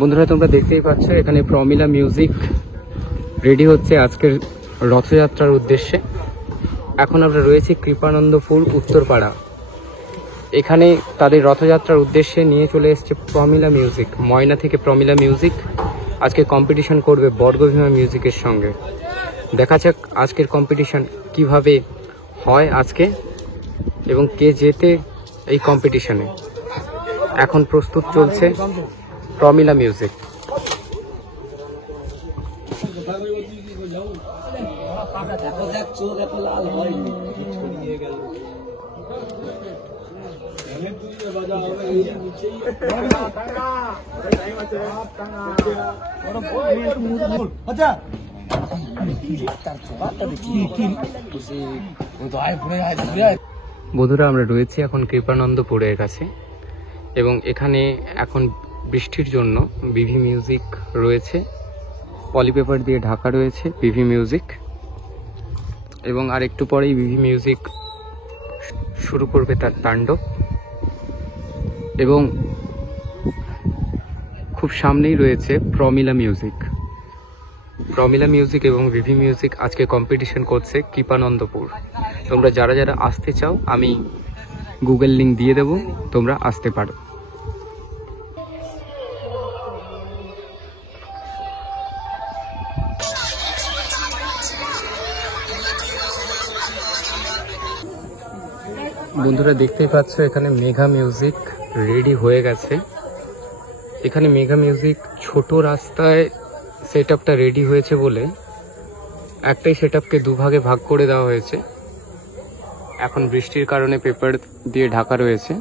বন্ধুরা তোমরা দেখতেই পাচ্ছ এখানে প্রমিলা মিউজিক রেডি হচ্ছে আজকের রথযাত্রার উদ্দেশ্যে। এখন আমরা রয়েছি কৃপানন্দপুর উত্তরপাড়া। এখানে তাদের রথযাত্রার উদ্দেশ্যে নিয়ে চলে এসেছে প্রমিলা মিউজিক। ময়না থেকে প্রমিলা মিউজিক আজকে কম্পিটিশন করবে বর্গভীমা মিউজিকের সঙ্গে। দেখা যাক আজকের কম্পিটিশন কিভাবে হয় আজকে এবং কে জেতে এই কম্পিটিশনে। এখন প্রস্তুত চলছে প্রমিলা মিউজিক। বন্ধুরা আমরা রয়েছি এখন কৃপানন্দপুরের কাছে এবং এখানে এখন বৃষ্টির জন্য বিভি মিউজিক রয়েছে, পলিপেপার দিয়ে ঢাকা রয়েছে বিভি মিউজিক এবং আর একটু পরেই বিভি মিউজিক শুরু করবে তার তাণ্ডব। এবং খুব সামনেই রয়েছে প্রমিলা মিউজিক। প্রমিলা মিউজিক এবং বিভি মিউজিক আজকে কম্পিটিশন করছে কৃপানন্দপুর। তোমরা যারা যারা আসতে চাও আমি গুগল লিঙ্ক দিয়ে দেবো, তোমরা আসতে পারো। বন্ধুরা দেখতেই পাচ্ছ এখানে মেঘা মিউজিক রেডি হয়ে গেছে। এখানে মেঘা মিউজিক ছোট রাস্তায় সেট আপটা রেডি হয়েছে বলে একটাই সেট আপকে দুভাগে ভাগ করে দেওয়া হয়েছে। এখন বৃষ্টির কারণে পেপার দিয়ে ঢাকা রয়েছে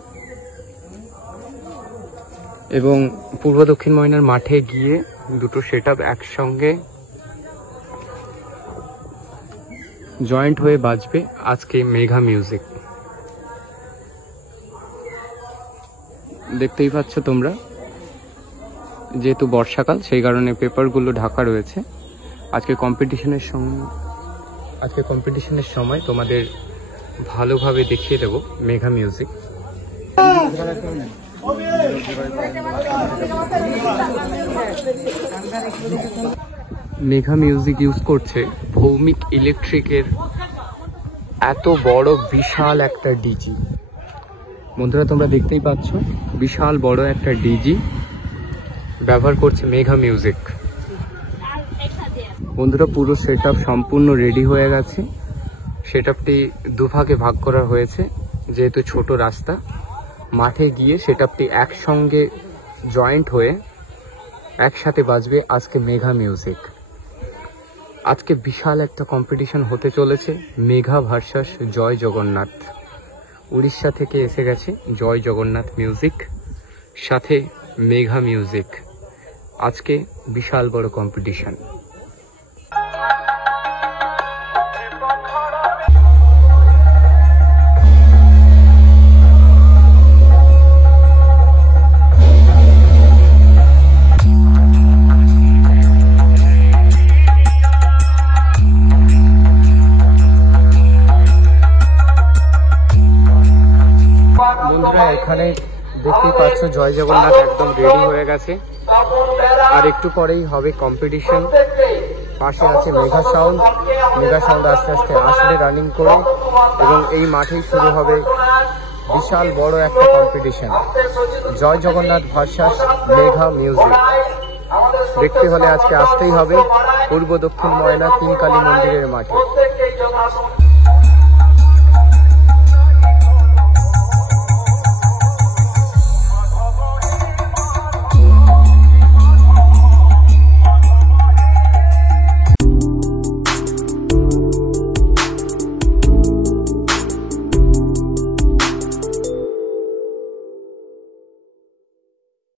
এবং পূর্ব দক্ষিণ ময়নার মাঠে গিয়ে দুটো সেট আপ একসঙ্গে জয়েন্ট হয়ে বাজবে আজকে মেঘা মিউজিক। দেখতেই পাচ্ছ তোমরা, যেহেতু বর্ষাকাল সেই কারণে পেপারগুলো ঢাকা রয়েছে। আজকে কম্পিটিশনের সময় তোমাদের ভালোভাবে দেখিয়ে দেব Megha music. Megha music use করছে ভৌমিক ইলেকট্রিকের এত বড় বিশাল একটা ডিজি। বন্ধুরা তোমরা দেখতেই পাচ্ছ বিশাল বড় একটা ডিজি ব্যবহার করছে মেঘা মিউজিক। বন্ধুরা পুরো সেট আপ সম্পূর্ণ রেডি হয়ে গেছে। সেট আপটি দুভাগে ভাগ করা হয়েছে যেহেতু ছোট রাস্তা। মাঠে গিয়ে সেট আপটি একসঙ্গে জয়েন্ট হয়ে একসাথে বাজবে আজকে মেঘা মিউজিক। আজকে বিশাল একটা কম্পিটিশন হতে চলেছে, মেঘা ভার্সাস জয় জগন্নাথ। উড়িষ্যা থেকে এসে গেছে জয় জগন্নাথ মিউজিক, সাথে মেঘা মিউজিক। আজকে বিশাল বড় কম্পিটিশন। বন্ধুরা এখানে দেখতেই পাচ্ছ জয় জগন্নাথ একদম রেডি হয়ে গেছে, আর একটু পরেই হবে কম্পিটিশন। পাশে আছে মেঘা সাউন্ড। মেঘা সাউন্ড আস্তে আস্তে আসবে রানিং করে এবং এই মাঠেই শুরু হবে বিশাল বড় একটা কম্পিটিশন, জয় জগন্নাথ ভার্সাস মেঘা মিউজিক। দেখতে হলে আজকে আসতেই হবে পূর্ব দক্ষিণ ময়না তিন কালী মন্দিরের মাঠে।